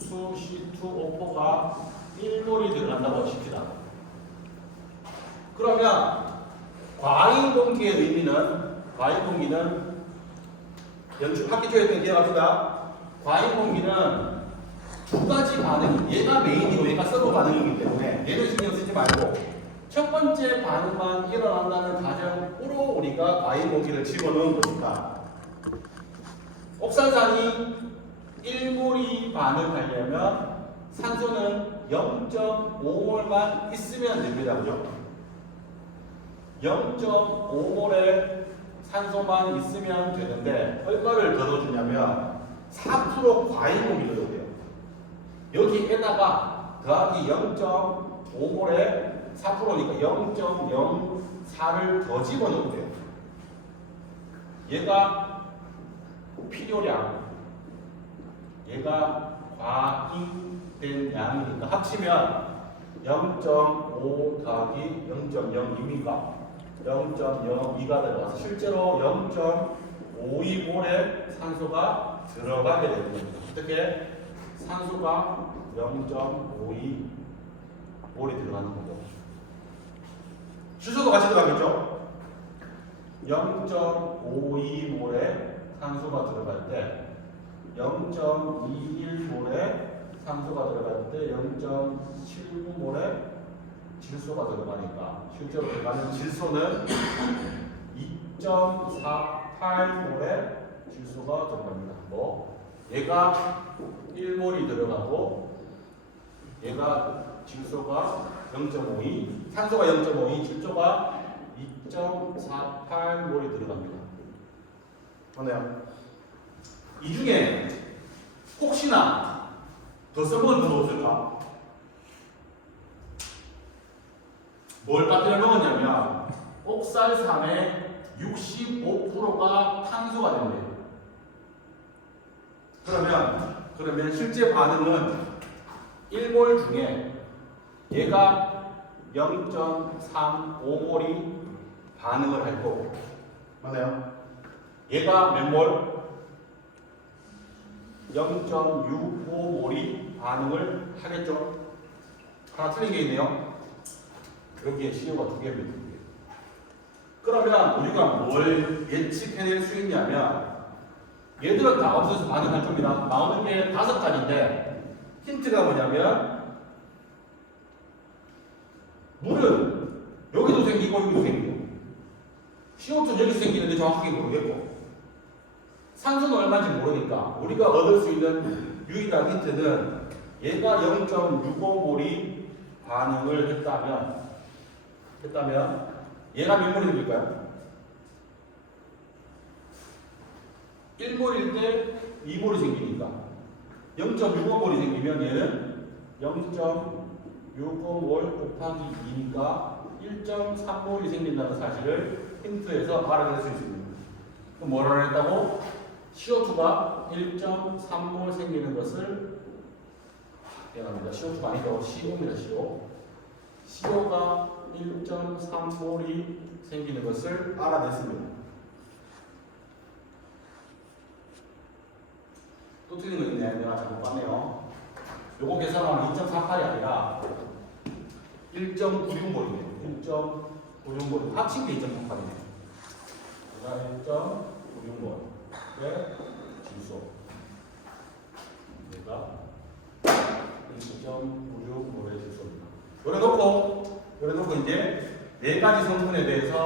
H2C2O4가 1몰이 들어간다고 칩시다. 그러면 과잉 공기의 의미는 학기 초에 했던 기억합시다. 과잉 공기는 두 가지 반응이 얘가 메인이고 얘가 서브 반응이기 때문에 얘를 신경 쓰지 말고 첫 번째 반응만 일어난다는 가정으로 우리가 과잉 공기를 집어넣은 거니까 옥산산이 1몰이 반응하려면 산소는 0.5몰만 있으면 됩니다. 그죠? 0.5몰의 산소만 있으면 되는데 얼마를 더 넣어주냐면 4% 과잉 공기를 넣어야 돼요. 여기에다가 더하기 0.5몰에 4%니까 0.04를 더 집어넣으면 돼요. 얘가 필요량, 얘가 과잉된 양이니까 합치면 0.5 더하기 0.02입니까? 0.02가 들어가서 실제로 0.52몰의 산소가 들어가게 되는 겁니다. 어떻게? 산소가 0.52몰이 들어가는 거죠. 주소도 같이 들어가겠죠? 0.52몰의 산소가 들어갈 때 0.21몰의 산소가 들어갈 때 0.79몰의 질소가 들어가니까 실제로 들어가는 질소는 2.48몰의 질소가 들어갑니다. 뭐 얘가 1몰이 들어가고 얘가 질소가 0.52, 산소가 0.52, 질소가 2.48몰이 들어갑니다. 맞나요? 이 중에 혹시나 더 써먹은 건 없을까? 뭘 빠뜨려 먹었냐면 옥살산의 65%가 탄소가 된대요. 그러면 실제 반응은 1몰 중에 얘가 0.35몰이 반응을 할 거고, 맞아요? 얘가 몇 몰? 0.65몰이 반응을 하겠죠? 하나 틀린 게 있네요. 여기에 CO가 두 개입니다. 그러면 우리가 뭘 예측해낼 수 있냐면 얘들은 다 없어서 반응할 겁니다. 나오는 게 5가지인데 힌트가 뭐냐면 물은 여기도 생기고 여기도 생기고 CO2는 여기서 생기는데 정확하게 모르겠고 산소는 얼마인지 모르니까 우리가 얻을 수 있는 유일한 힌트는 얘가 0.65몰이 반응을 했다면 얘가 몇 몰이 생길까요? 1몰일 때 2몰이 생기니까 0.65몰이 생기면 얘는 0.65몰 곱하기 2니까 1.3몰이 생긴다는 사실을 힌트에서 알아낼 수 있습니다. 그럼 뭐를 했다고? CO2가 1.3몰 생기는 것을 미안합니다. CO2가 아니고 CO입니다. CO가 1.3몰이 생기는 것을 알아냈습니다. 또 틀린 거 있네. 내가 잘못 봤네요. 요거 계산하면 2.48이 아니라 1.96몰이네요. 1.96몰. 합친 게 2.48이네요. 그러니까 1.96몰의 질소. 얘가 1.96몰의 질소입니다. 요래 놓고 이제 네 가지 성분에 대해서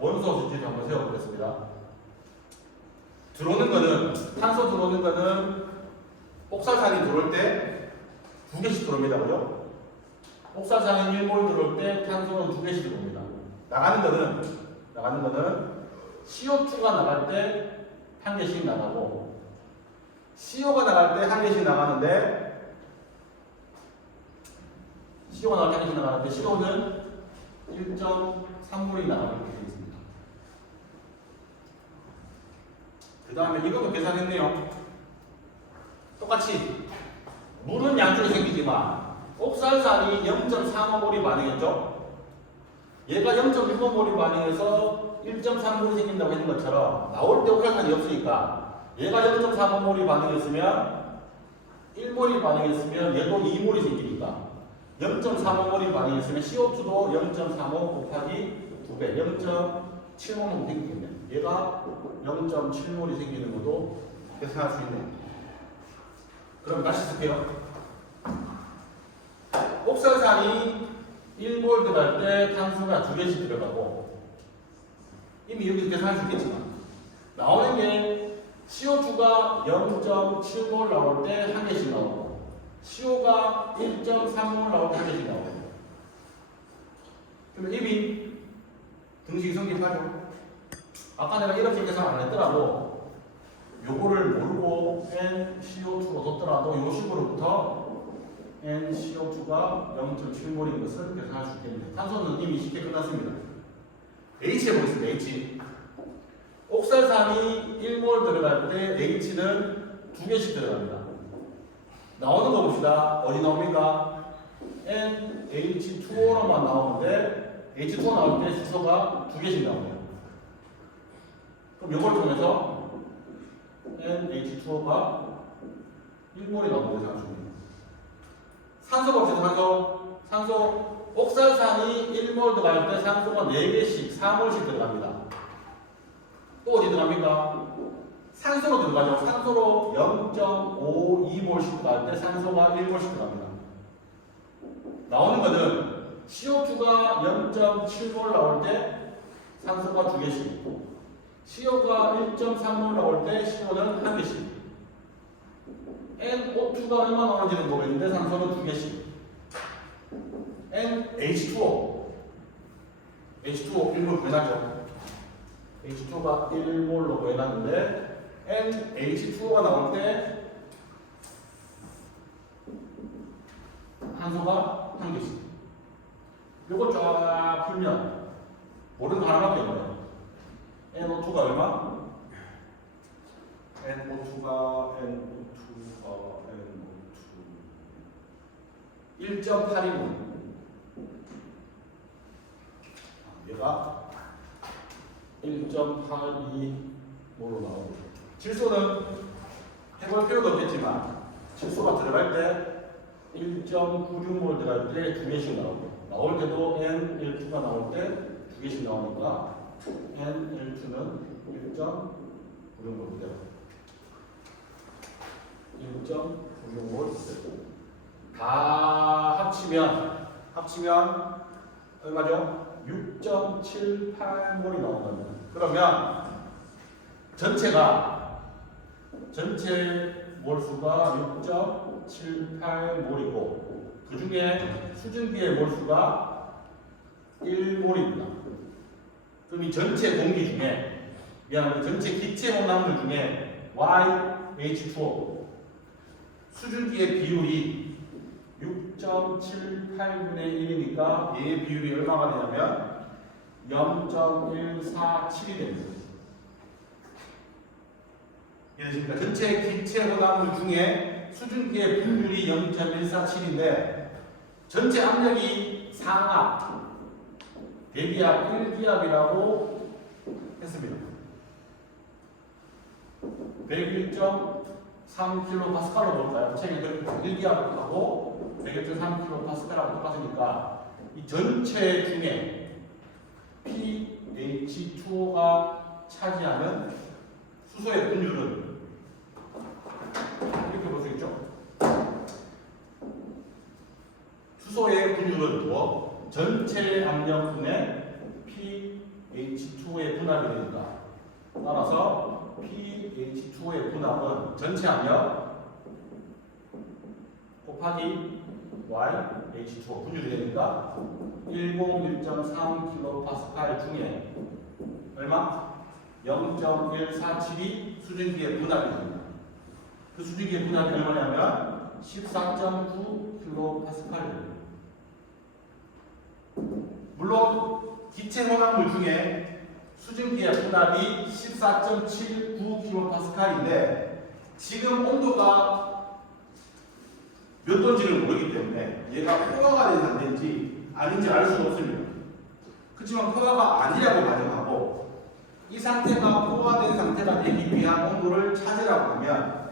원소 수치를 한번 세워보겠습니다. 들어오는 거는, 탄소 들어오는 거는 옥살산이 들어올 때 두 개씩 들어옵니다. 그죠? 옥살산이 1몰 들어올 때 탄소는 두 개씩 들어옵니다. 나가는 거는 CO2가 나갈 때 한 개씩 나가고, CO가 나갈 때 한 개씩 나가는데, CO는 1.3몰이 나가게 되어 있습니다. 그 다음에 이것도 계산했네요. 똑같이 물은 양쪽에 생기지만 옥살산이 0.35몰이 반응했죠. 얘가 0.65몰이 반응해서 1.3몰이 생긴다고 했는 것처럼 나올 때 옥살산이 없으니까 얘가 0.35몰이 반응했으면 1몰이 반응했으면 얘도 2몰이 생기니까 0.35몰이 반응했으면 CO2도 0.35 곱하기 2배 0.75몰이 생기겠네. 얘가 0.7몰이 생기는 것도 계산할 수 있네요. 그럼 다시 쓸게요. 옥살산이 1몰 들어갈 때 탄소가 2개씩 들어가고, 이미 여기서 계산할 수 있겠지만 나오는 게 CO2가 0.7몰 나올 때 한 개씩 나오고, CO가 1.3몰 나올 때 한 개씩 나오고. 그러면 이미 등식이 성립하죠. 아까 내가 이렇게 계산 안 했더라도 요거를 모르고 NCO2로 뒀더라도 요 식으로부터 NCO2가 0.7몰인 것을 계산할 수 있겠네요. 탄소는 이미 쉽게 끝났습니다. H 해보겠습니다. H. 옥살산이 1몰 들어갈 때 H는 2개씩 들어갑니다. 나오는 거 봅시다. 어디 나옵니까? NH2O로만 나오는데 H2O 나올 때 수소가 2개씩 나오네요. 그럼 이걸 통해서 NH2O가 1몰이 나오는 걸 생각합니다. 산소 봅시다. 산소. 옥살산이 1몰 들어갈 때 산소가 4개씩, 4몰씩 들어갑니다. 또 어디 들어갑니까? 산소로 들어가죠. 산소로 0.52몰씩 들어갈 때 산소가 1몰씩 들어갑니다. 나오는 것은 CO2가 0.7몰 나올 때 산소가 2개씩, CO가 1.3몰 나올 때 CO는 1개씩, NO2가 얼마 나오는지는 모르겠는데 산소는 2개씩, NH2O 1몰 구해놨죠. H2가 1몰로 구해놨는데 NH2O가 나올 때 산소가 1개씩. 요거 쫙 풀면 모르는 거 하나밖에 없네요. NO2가 얼마? NO2가 1.82몰. 얘가 1.82몰로 나오고, 질소는 해볼 필요도 없겠지만 질소가 들어갈 때 1.96몰 들어갈 때 2개씩 나오고, 나올 때도 N12가 나올 때 2개씩 나오니까 N12는 1.96몰 돼요. 1.96몰 다 합치면 얼마죠? 6.78몰이 나온 겁니다. 그러면 전체 몰수가 6.78몰이고 그 중에 수증기의 몰수가 1몰입니다. 그럼 이 전체 공기 중에 전체 기체 혼합물 중에 YH2O 수증기의 비율이 6.78분의 1이니까 얘의 비율이 얼마가 되냐면 0.147이 됩니다. 이해되십니까? 전체 기체 혼합물 중에 수증기의 분율이 0.147인데 전체 압력이 상압 대기압 1기압이라고 했습니다. 101.3kPa로 볼까요? 책에 1기압하고 101.3kPa하고 똑같으니까 이 전체 중에 pH2O가 차지하는 수소의 분율은 이렇게 볼 수 있죠? 수소의 분율은 뭐? 전체 압력분의 pH2O의 분압이 되니까 따라서 pH2O의 분압은 전체 압력 곱하기 YH2O 분율이 되니까 101.3kPa 중에 얼마? 0.147이 수증기의 분압이 됩니다. 그 수증기의 분압이 얼마냐면 14.9kPa입니다. 물론 기체 혼합물 중에 수증기의 분압이 14.79kPa인데 지금 온도가 몇 도인지를 모르기 때문에 얘가 포화가 된 상태인지 아닌지 알 수는 없습니다. 그렇지만 포화가 아니라고 가정하고 이 상태가 포화된 상태가 되기 위한 온도를 찾으라고 하면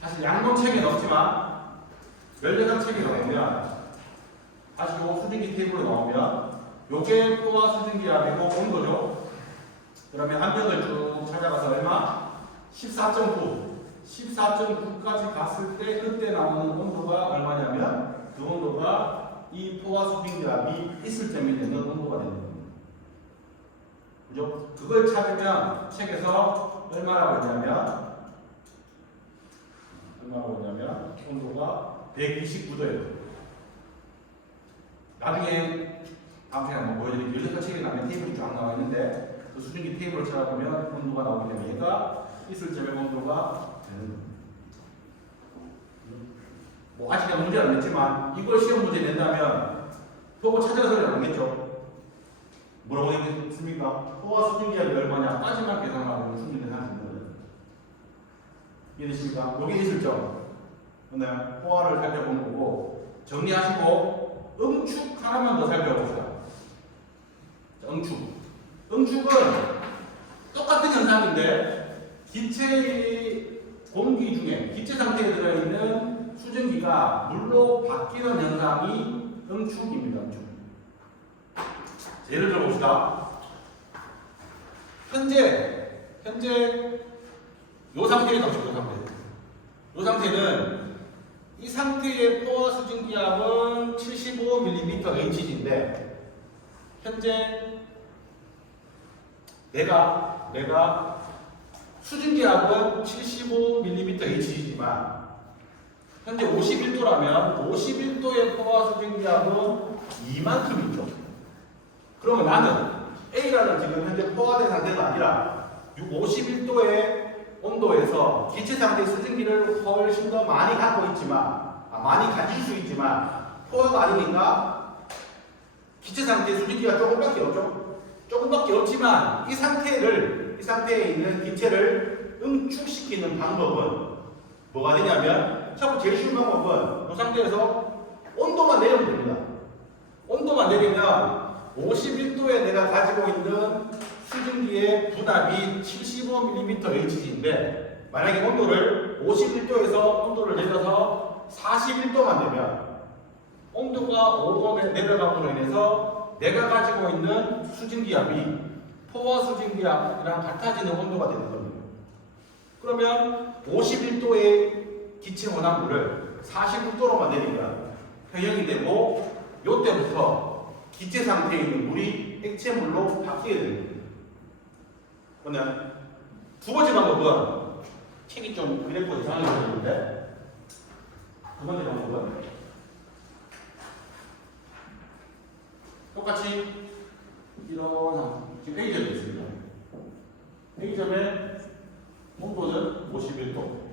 사실 양봉책에 넣지만 연료상 책에 넣으면 다시 요 수증기 테이블로 나오면 요게 포화 수증기압이고 온도죠. 그러면 압력을 쭉 찾아가서 얼마? 14.9까지 갔을 때 그때 나오는 온도가 얼마냐면 그 온도가 이 포화 수증기압이 있을 점이 되는 온도가 되는 겁니다. 그죠? 그걸 찾으면 책에서 얼마라고 했냐면 온도가 129도예요. 나중에 다음 시간에 한번 보여드릴게요. 연료사 책에 나면 테이블이 쫙 나와 있는데 그 수증기 테이블을 찾아보면 온도가 나오기 때문에 얘가 있을 점의 온도가 되는 겁니다. 뭐 아직은 문제 안 냈지만 이걸 시험 문제 낸다면 보고 찾아서 나오겠죠. 뭐라고 했습니까? 포화 수증기압이 얼마냐까지만 계산하고 충분히 할 수 있는 거예요. 이해되십니까? 여기 있을 점. 근데 포화를 살펴보는 거고 정리하시고 응축 하나만 더 살펴봅시다. 응축은 똑같은 현상인데 기체의 공기 중에 기체 상태에 들어있는 수증기가 물로 바뀌는 현상이 응축입니다. 예를 들어 봅시다. 현재 요 상태에 덮치죠. 요 상태는 이 상태의 포화 수증기압은 75mmHg인데 현재 내가 수증기압은 75mmHg지만 현재 51도라면 51도의 포화 수증기압은 이만큼이죠. 그러면 나는 A라는 지금 현재 포화된 상태가 아니라 51도의 온도에서 기체 상태의 수증기를 훨씬 더 많이 갖고 있지만 많이 가질 수 있지만 포화가 아니니까 기체 상태의 수증기가 조금밖에 없죠. 조금밖에 없지만 이 상태에 있는 기체를 응축시키는 방법은 뭐가 되냐면 제일 쉬운 방법은 이 상태에서 온도만 내리면 됩니다. 온도만 내리면 51도에 내가 가지고 있는 수증기의 분압이 75mmHg인데 만약에 온도를 51도에서 온도를 내려서 41도만 되면 온도가 5도 내려감으로 인해서 내가 가지고 있는 수증기압이 포화 수증기압이랑 같아지는 온도가 되는 겁니다. 그러면 51도의 기체 혼합물을 49도로만 내리면 평형이 되고 이때부터 기체 상태에 있는 물이 액체물로 바뀌게 됩니다. 그러면 두 번째 방법은 책이 좀 그래프 이상하게 되는데 두 번째 방법은 똑같이 이런 지금 A점이 있습니다. A점의 온도는 51도.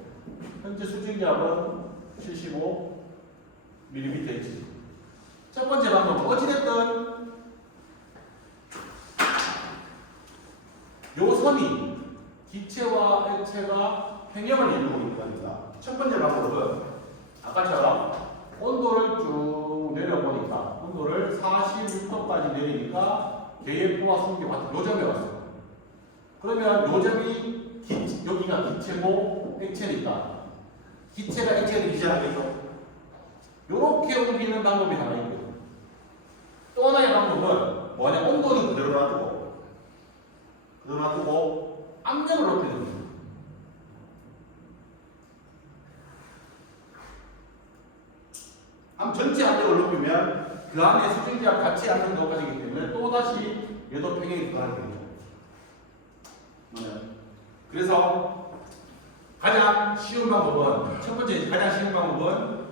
현재 수증기압은 75mmH. 첫 번째 방법, 어찌됐든 요 선이 기체와 액체가 평형을 이루고 있는 겁니다. 첫 번째 방법은 아까처럼 온도를 쭉 내려보니까 온도를 46도까지 내리니까 계획부와 숨기 같은 요점에 왔어요. 그러면 요점이 여기가 기체고 액체니까 기체가 액체를 기체하겠죠. 요렇게 옮기는 방법이 하나 있고요. 또 하나의 방법은 뭐냐, 온도는 그대로 놔두고 압력을 높이는 거예요. 전체 압력을 높이면 그 안에 수증기와 같이 압력이 높아지기 때문에 또다시 얘도 평형이 들어가게 되죠. 그래서 가장 쉬운 방법은, 첫 번째 가장 쉬운 방법은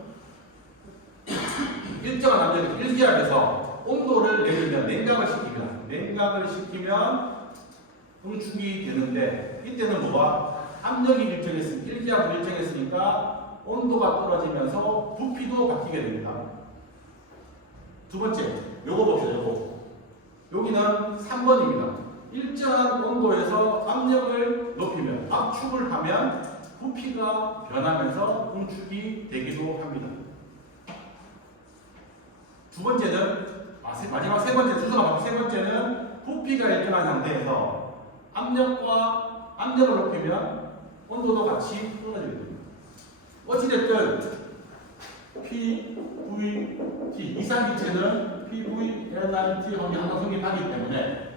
일정한 압력에서 일기압에서 온도를 내리면 냉각을 시키면 응축이 되는데, 이때는 뭐가 압력이 일정했으니까, 일기압이 일정했으니까 온도가 떨어지면서 부피도 바뀌게 됩니다. 두 번째, 요거 봅시다. 여기는 3번입니다. 일정한 온도에서 압력을 높이면, 압축을 하면 부피가 변하면서 응축이 되기도 합니다. 두 번째는, 마지막 세 번째, 순서가 바뀐 세 번째는 부피가 일정한 상태에서 압력을 높이면 온도도 같이 떨어지게 됩니다. 어찌됐든 PVT, 이산기체는 PV, NRT 항상 성립하기 때문에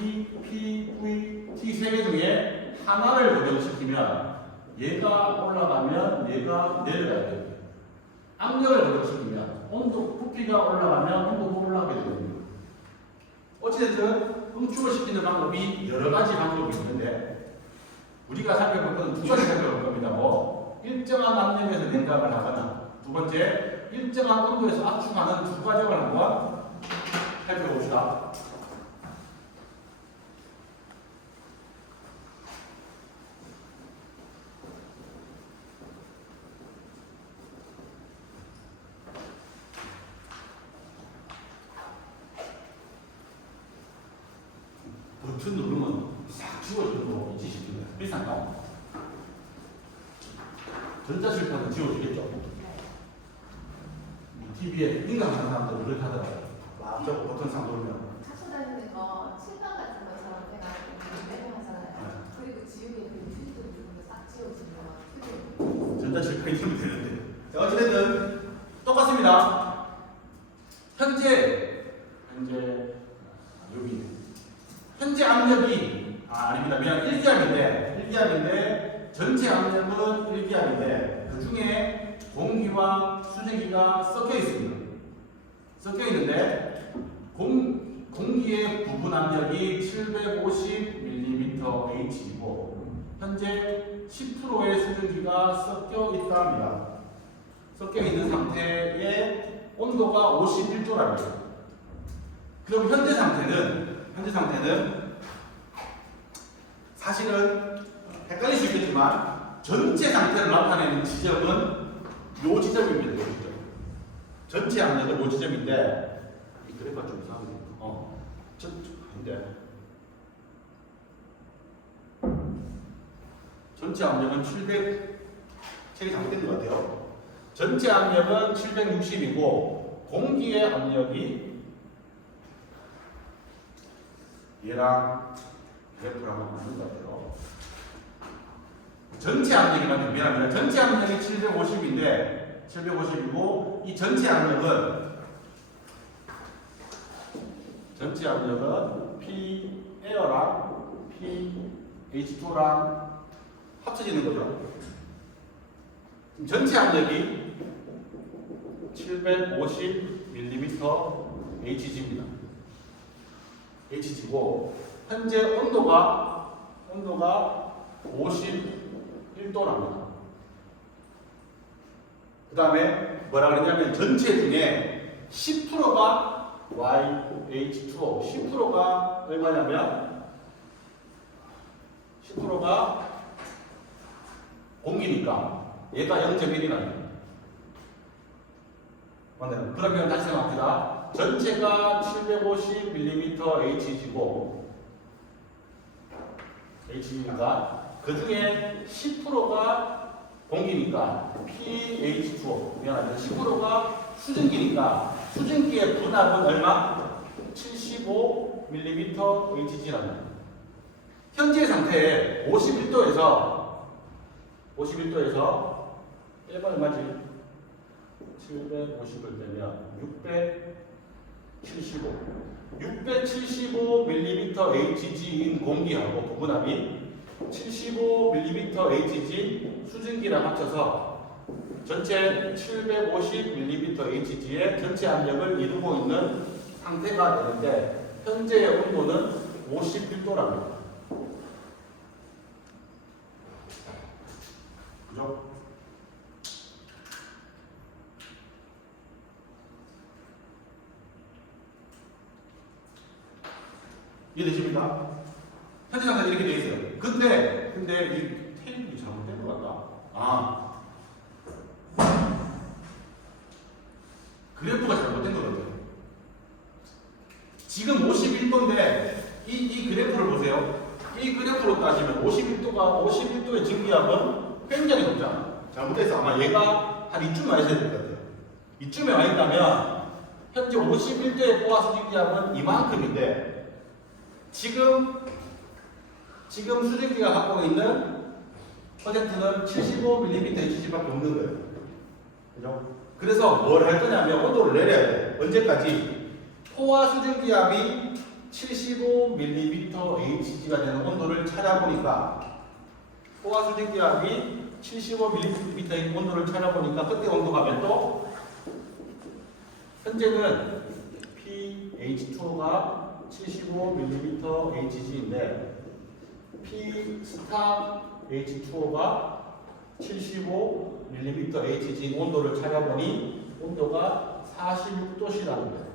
이 PVT 세 개 중에 하나를 고정시키면 얘가 올라가면 얘가 내려가야 됩니다. 압력을 고정시키면 부피가 올라가면 온도도 올라가게 됩니다. 어찌됐든 응축을 시키는 방법이 여러 가지 방법이 있는데 우리가 살펴볼 것은 두 가지 살펴볼 겁니다. 일정한 압력에서 냉각을 하거나, 두 번째 일정한 온도에서 압축하는 두 과정을 한번 살펴봅시다. 버튼 누르면 싹 지워지고 인지시키는 비싼가? 전자실판은 지워지겠죠? TV에 인강하는 사람들 그렇게 하더라고요. 막 저거 버튼 싹 누르면. 찾고 다니는 거 칠판 같은 것처럼 해가지고 메모하잖아요. 그리고 지우개 그리고 휴지도 누르면 싹 지워지는 거. 전자실판이 되면 되는데. 자, 어찌됐든 똑같습니다. 현재 여기 현재 압력이 아닙니다. 그냥 일기압인데 전체 압력은 일기압인데 그 중에 공기와 수증기가 섞여 있습니다. 섞여 있는데 공기의 부분 압력이 750mmH이고 현재 10%의 수증기가 섞여 있다 합니다. 섞여 있는 상태의 온도가 51도랍니다. 그럼 현재 상태는 사실은 헷갈릴 수 있겠지만 전체 상태를 나타내는 지점은 요 지점입니다. 요 지점. 전체 압력은 요 지점인데 이 그래프가 좀 이상하게 근데 전체 압력은 700 책이 잘못된 것 같아요. 전체 압력은 760이고 공기의 압력이 얘랑 그래프랑 맞는 것 같아요. 전체 압력이 미안합니다. 전체 압력이 750이고 이 전체 압력은 P 에어랑 P H2랑 합쳐지는 거죠. 전체 압력이 750mm HG입니다. 현재 온도가 51도랍니다. 그 다음에 뭐라 그러냐면 전체 중에 10%가 YH2O 10%가 얼마냐면 10%가 공기니까 얘가 0.1이라는 거예요. 맞나요? 그러면 다시 생각합니다. 전체가 750mm HG고 HG니까 그 중에 10%가 공기니까 pH2O 미안하죠. 10%가 수증기니까 수증기의 분압은 얼마? 75mm HG라는 거예요. 현재 상태에 51도에서 1번 얼마지? 750을 빼면 675mm HG인 공기하고 부분압이 75mm HG 수증기랑 합쳐서 전체 750mm HG의 전체 압력을 이루고 있는 상태가 되는데 현재의 온도는 51도랍니다. 그죠? 이해되십니까? 현재 상태 이렇게 되어 있어요. 근데 이 테이블이 잘못된 것 같다. 그래프가 잘못된 것 같아요. 지금 51도인데 이 그래프를 보세요. 이 그래프로 따지면 51도의 증기압은 굉장히 높잖아. 잘못해서 아마 얘가 한 이쯤 와 있어야 될 것 같아요. 이쯤에 와 있다면 현재 51도의 포화 수증기압은 이만큼인데 지금 수증기가 갖고 있는 퍼센트는 75mm HG밖에 없는 거예요. 그죠? 그래서 뭘 할 거냐면 온도를 내려야 돼. 언제까지? 포화 수증기압이 75mm HG가 되는 온도를 찾아보니까 포화 수증기압이 75mm 온도를 찾아보니까 그때 온도가 몇 도? 현재는 pH2O가 75mm HG인데 P 스타 H2O가 75mm HG 온도를 찾아보니 온도가 46도씨라는 거예요.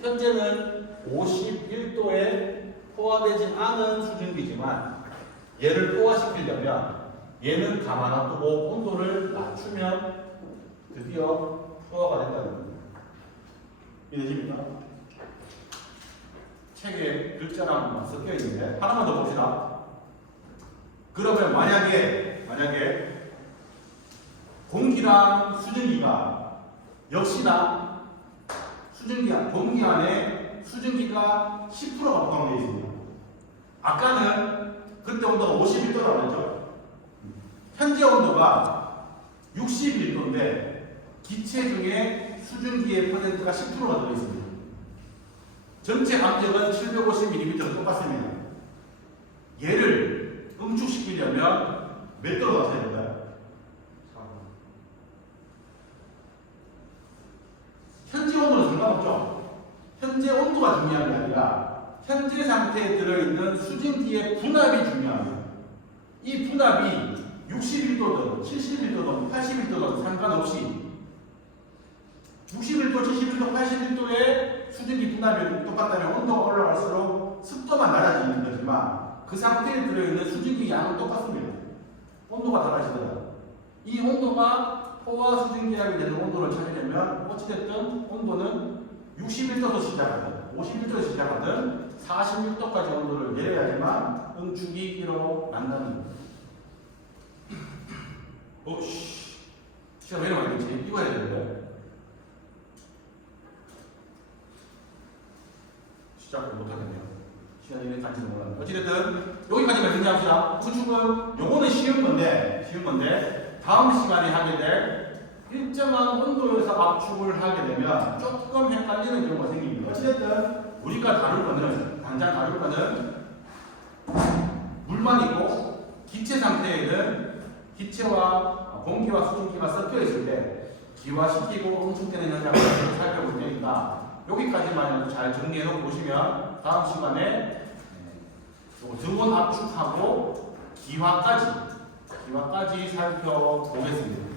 현재는 51도에 포화되지 않은 수증기지만 얘를 포화시키려면 얘는 가만 놔두고 온도를 낮추면 드디어 포화가 된다는 거예요. 이해되십니까? 책에 글자랑 섞여 있는데 하나만 더 봅시다. 그러면 만약에 공기랑 수증기가 역시나 공기 안에 수증기가 10%가 포함되어 있습니다. 아까는 그때 온도가 51도라고 했죠. 현재 온도가 61도인데 기체 중에 수증기의 퍼센트가 10%가 들어있습니다. 전체 압력은 750mm랑 똑같습니다. 얘를 응축시키려면 몇 도로 낮춰야 될까요? 현재 온도는 상관없죠. 현재 온도가 중요한 게 아니라 현재 상태에 들어있는 수증기의 분압이 중요합니다. 이 분압이 61도든 71도든 81도든 상관없이 61도, 71도, 81도의 수증기 분압이 똑같다면 온도가 올라갈수록 습도만 낮아지는 거지만 그 상태에 들어있는 수증기 양은 똑같습니다. 온도가 달라지더라고요. 이 온도가 포화 수증기압이 되는 온도를 찾으려면 어찌됐든 온도는 61도도 시작하든 51도에서 시작하든 46도까지 온도를 내려야지만 응축이 일어난다는 거예요. 시간 왜 이렇게 많이 되지? 이거 해야 되는데 시작을 못하겠네요. 시간이 이렇게 간지는 몰랐네. 어찌됐든 여기까지만 정리합시다. 구축은 요거는 쉬운 건데 다음 시간에 하게 될 일정한 온도에서 압축을 하게 되면 조금 헷갈리는 경우가 생깁니다. 어찌됐든 우리가 당장 다룰 거는 물만 있고 기체 상태에는 기체와 공기와 수증기가 섞여 있을 때 기화시키고 응축되는 현상을 살펴볼 테니까 여기까지만 잘 정리해 놓고 보시면 다음 시간에 등원 압축하고 기화까지 살펴보겠습니다.